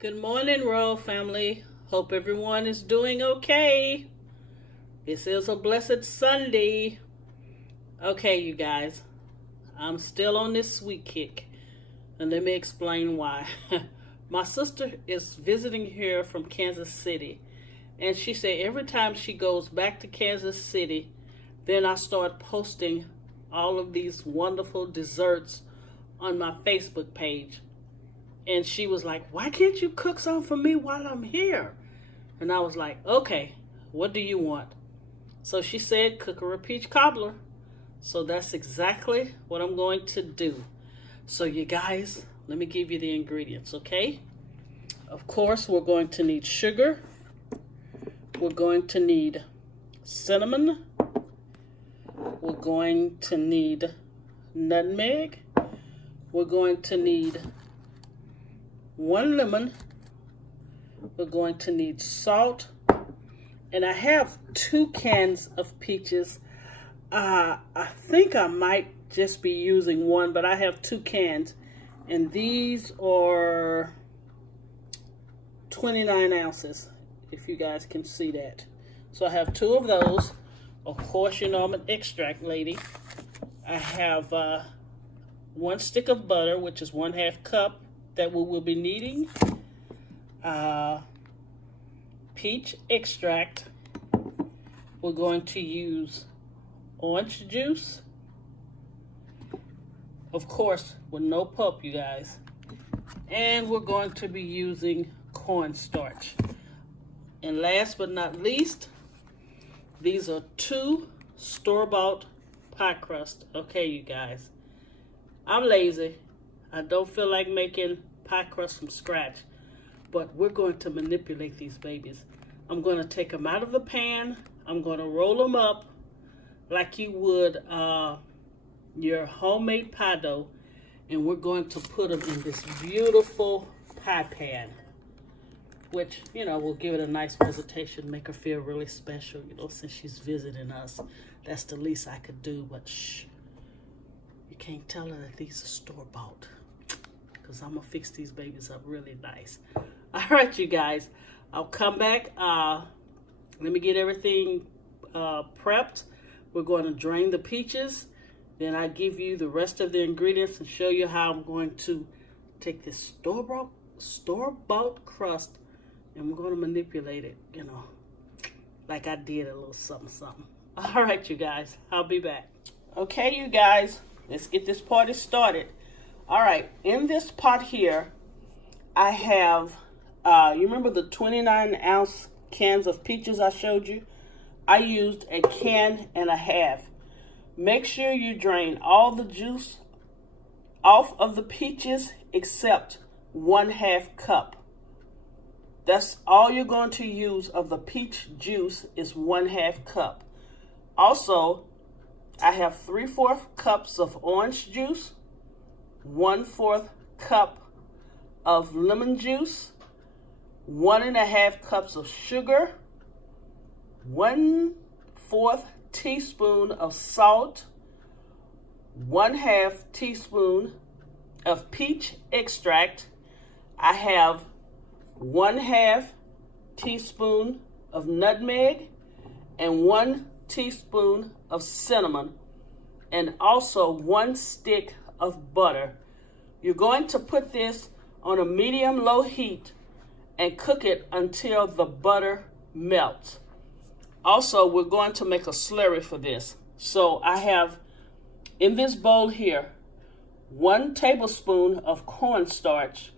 Good morning, Royal Family. Hope everyone is doing okay. This is a blessed Sunday. Okay, you guys, I'm still on this sweet kick, and let me explain why. My sister is visiting here from Kansas City, and she said every time she goes back to Kansas City, then I start posting all of these wonderful desserts on my Facebook page. And she was like, why can't you cook some for me while I'm here? And I was like, okay, what do you want? So she said, cook her a peach cobbler. So that's exactly what I'm going to do. So you guys, let me give you the ingredients, okay? Of course, we're going to need sugar. We're going to need cinnamon. We're going to need nutmeg. We're going to need 1 lemon. We're going to need salt. And I have 2 cans of peaches. I think I might just be using 1, but I have 2 cans. And these are 29 ounces, if you guys can see that. So I have 2 of those. Of course, you know I'm an extract lady. I have 1 stick of butter, which is 1/2 cup that we will be needing. Peach extract. We're going to use orange juice. Of course, with no pulp, you guys. And we're going to be using cornstarch. And last but not least, these are 2 store-bought pie crust. Okay, you guys. I'm lazy. I don't feel like making pie crust from scratch, but we're going to manipulate these babies. I'm going to take them out of the pan. I'm going to roll them up like you would your homemade pie dough, and we're going to put them in this beautiful pie pan, which, you know, will give it a nice presentation, make her feel really special, you know, since she's visiting us. That's the least I could do, but shh. You can't tell her that these are store-bought, because I'm going to fix these babies up really nice. All right, you guys. I'll come back. Let me get everything prepped. We're going to drain the peaches. Then I give you the rest of the ingredients and show you how I'm going to take this store-bought crust, and we're going to manipulate it, you know, like I did a little something. All right, you guys. I'll be back. Okay, you guys. Let's get this party started. All right, in this pot here, I have, you remember the 29-ounce cans of peaches I showed you? I used 1.5 cans. Make sure you drain all the juice off of the peaches except 1/2 cup. That's all you're going to use of the peach juice is 1/2 cup. Also, I have 3/4 cups of orange juice, 1/4 cup of lemon juice, 1.5 cups of sugar, 1/4 teaspoon of salt, 1/2 teaspoon of peach extract. I have 1/2 teaspoon of nutmeg and 1 teaspoon of cinnamon, and also 1 stick of butter. You're going to put this on a medium-low heat and cook it until the butter melts. Also, we're going to make a slurry for this. So I have in this bowl here 1 tablespoon of cornstarch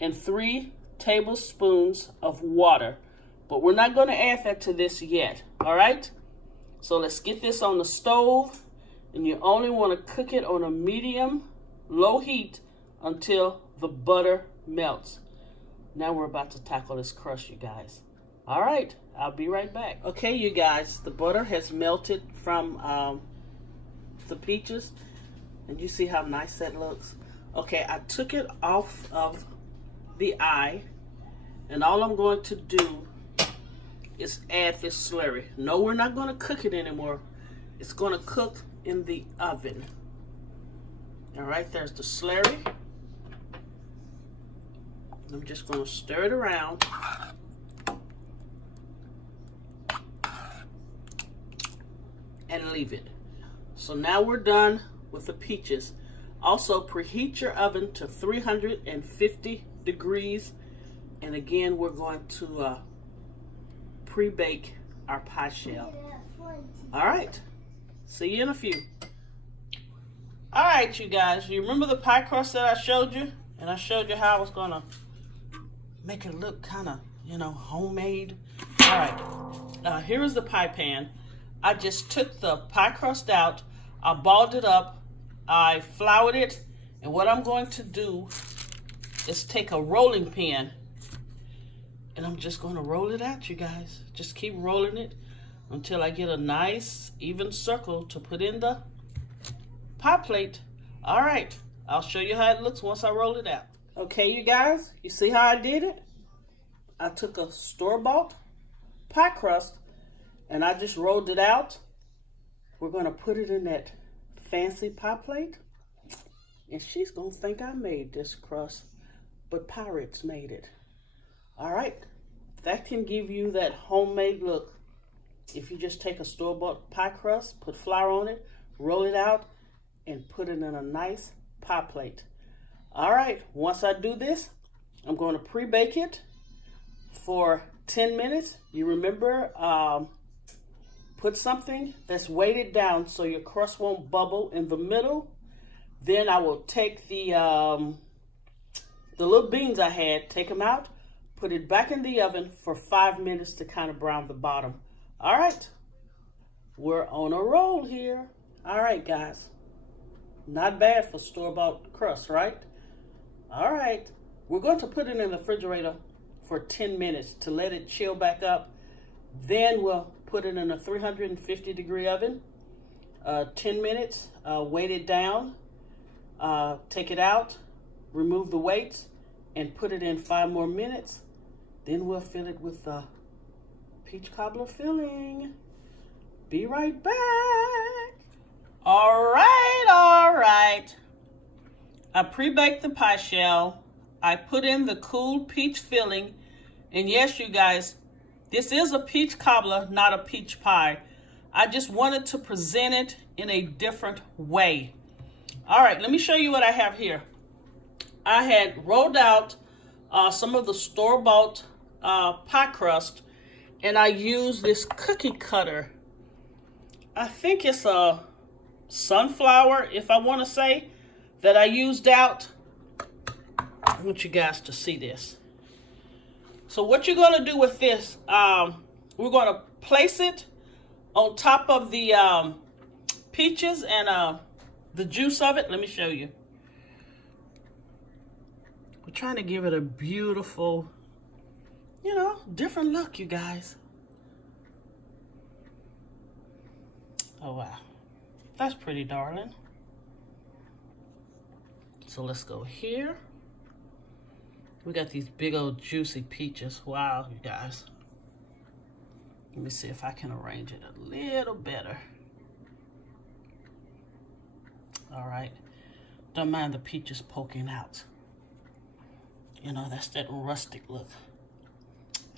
and 3 tablespoons of water. But we're not going to add that to this yet, all right? So let's get this on the stove, and you only want to cook it on a medium-low heat until the butter melts. Now we're about to tackle this crust, you guys. All right, I'll be right back. Okay, you guys, the butter has melted from the peaches, and you see how nice that looks? Okay, I took it off of the eye, and all I'm going to do is add this slurry. No, we're not going to cook it anymore. It's going to cook in the oven. All right, there's the slurry. I'm just going to stir it around. And leave it. So now we're done with the peaches. Also, preheat your oven to 350 degrees. And again, we're going to pre-bake our pie shell. All right. See you in a few. All right, you guys. You remember the pie crust that I showed you? And I showed you how I was going to make it look kind of, you know, homemade. All right. Here is the pie pan. I just took the pie crust out. I balled it up. I floured it. And what I'm going to do is take a rolling pin. And I'm just going to roll it out, you guys. Just keep rolling it until I get a nice even circle to put in the pie plate. All right. I'll show you how it looks once I roll it out. Okay, you guys. You see how I did it? I took a store-bought pie crust and I just rolled it out. We're going to put it in that fancy pie plate. And she's going to think I made this crust, but pirates made it. All right. That can give you that homemade look. If you just take a store-bought pie crust, put flour on it, roll it out, and put it in a nice pie plate. All right. Once I do this, I'm going to pre-bake it for 10 minutes. You remember, put something that's weighted down so your crust won't bubble in the middle. Then I will take the little beans I had, take them out, put it back in the oven for 5 minutes to kind of brown the bottom. All right, we're on a roll here. All right, guys, not bad for store-bought crust, right? All right, we're going to put it in the refrigerator for 10 minutes to let it chill back up. Then we'll put it in a 350 degree oven, 10 minutes, weight it down, take it out, remove the weights, and put it in 5 more minutes. Then we'll fill it with the peach cobbler filling. Be right back. All right. I pre-baked the pie shell. I put in the cool peach filling. And yes, you guys, this is a peach cobbler, not a peach pie. I just wanted to present it in a different way. All right, let me show you what I have here. I had rolled out some of the store-bought pie crust, and I used this cookie cutter. I think it's a sunflower, if I want to say, that I used out. I want you guys to see this. So what you're going to do with this, we're going to place it on top of the peaches and the juice of it. Let me show you. We're trying to give it a beautiful, you know, different look, you guys. Oh, wow. That's pretty, darling. So let's go here. We got these big old juicy peaches. Wow, you guys. Let me see if I can arrange it a little better. All right. Don't mind the peaches poking out. You know, that's that rustic look,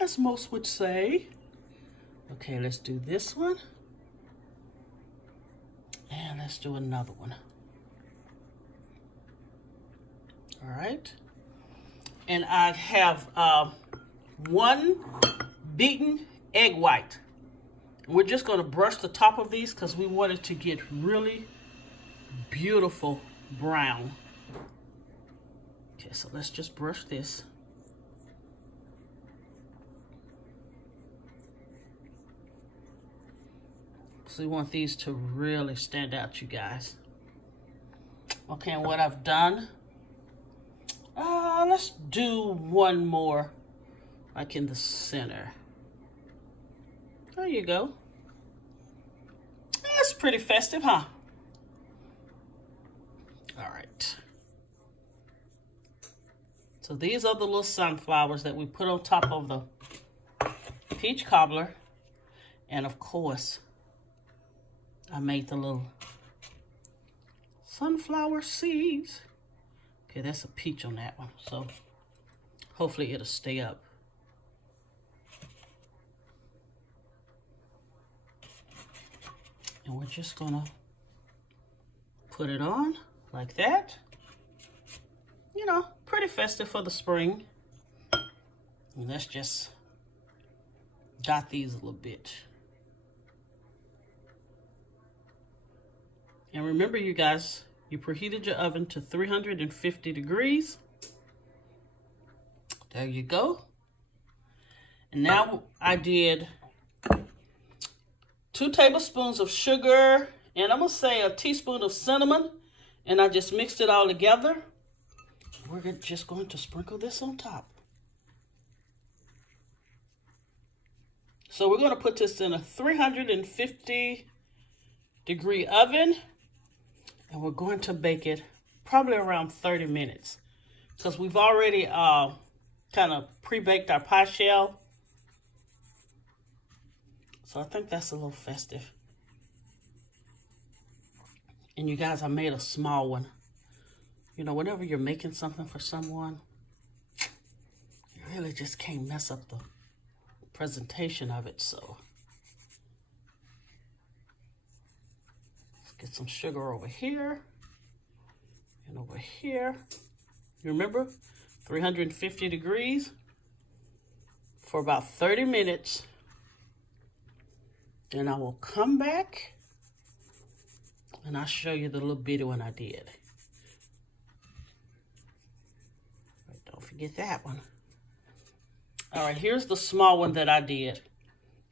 as most would say. Okay, let's do this one. And let's do another one. All right. And I have 1 beaten egg white. We're just going to brush the top of these because we want it to get really beautiful brown. Okay, so let's just brush this. So we want these to really stand out, you guys. Okay, and what I've done, let's do one more, like in the center. There you go. That's pretty festive, huh? All right. So these are the little sunflowers that we put on top of the peach cobbler. And of course, I made the little sunflower seeds. Okay, that's a peach on that one. So Hopefully it'll stay up. And we're just gonna put it on like that. You know, pretty festive for the spring. And let's just dot these a little bit. And remember, you guys, you preheated your oven to 350 degrees. There you go. And now I did 2 tablespoons of sugar, and I'm gonna say a teaspoon of cinnamon, and I just mixed it all together. We're just going to sprinkle this on top. So we're going to put this in a 350 degree oven, and we're going to bake it probably around 30 minutes because we've already kind of pre-baked our pie shell. So I think that's a little festive. And you guys, I made a small one. You know, whenever you're making something for someone, you really just can't mess up the presentation of it. So let's get some sugar over here and over here. You remember, 350 degrees for about 30 minutes. Then I will come back and I'll show you the little bitty one I did. Don't forget that one. All right, here's the small one that I did.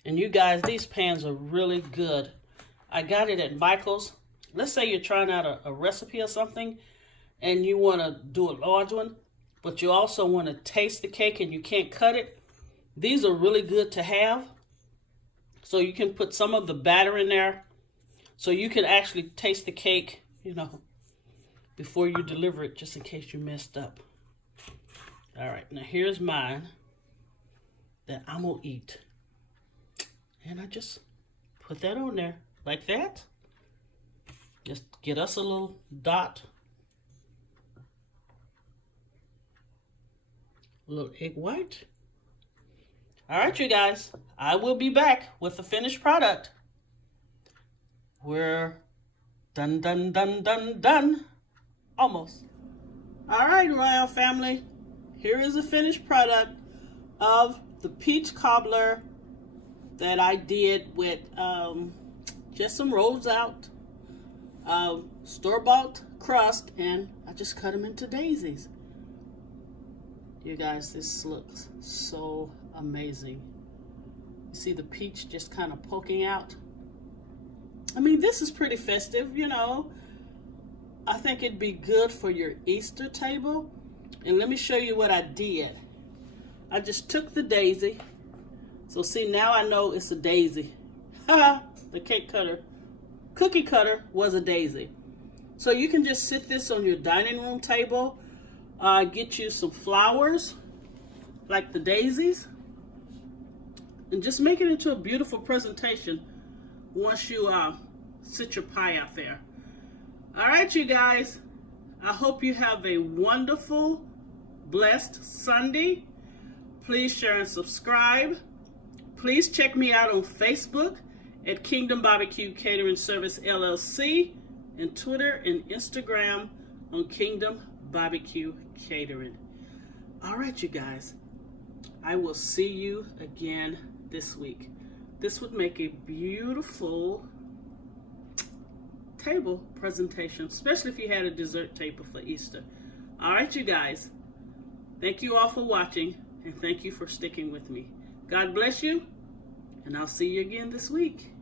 And you guys, these pans are really good. I got it at Michael's. Let's say you're trying out a recipe or something and you want to do a large one, but you also want to taste the cake and you can't cut it. These are really good to have. So you can put some of the batter in there so you can actually taste the cake, you know, before you deliver it, just in case you messed up. All right, now here's mine that I'm gonna eat. And I just put that on there like that. Just get us a little dot. A little egg white. All right, you guys, I will be back with the finished product. We're done, done, done, done, done. Almost. All right, Royal family. Here is the finished product of the peach cobbler that I did with just some rolls out, store-bought crust, and I just cut them into daisies. You guys, this looks so amazing. You see the peach just kind of poking out. I mean, this is pretty festive, you know. I think it'd be good for your Easter table. And let me show you what I did. I just took the daisy. So see, now I know it's a daisy. Haha, the cookie cutter was a daisy. So you can just sit this on your dining room table. Get you some flowers, like the daisies. And just make it into a beautiful presentation once you sit your pie out there. All right, you guys. I hope you have a wonderful, blessed Sunday. Please share and subscribe. Please check me out on Facebook at Kingdom Barbecue Catering Service LLC, and Twitter and Instagram on Kingdom Barbecue Catering. All right, you guys. I will see you again this week. This would make a beautiful table presentation, especially if you had a dessert table for Easter. All right, you guys. Thank you all for watching, and thank you for sticking with me. God bless you, and I'll see you again this week.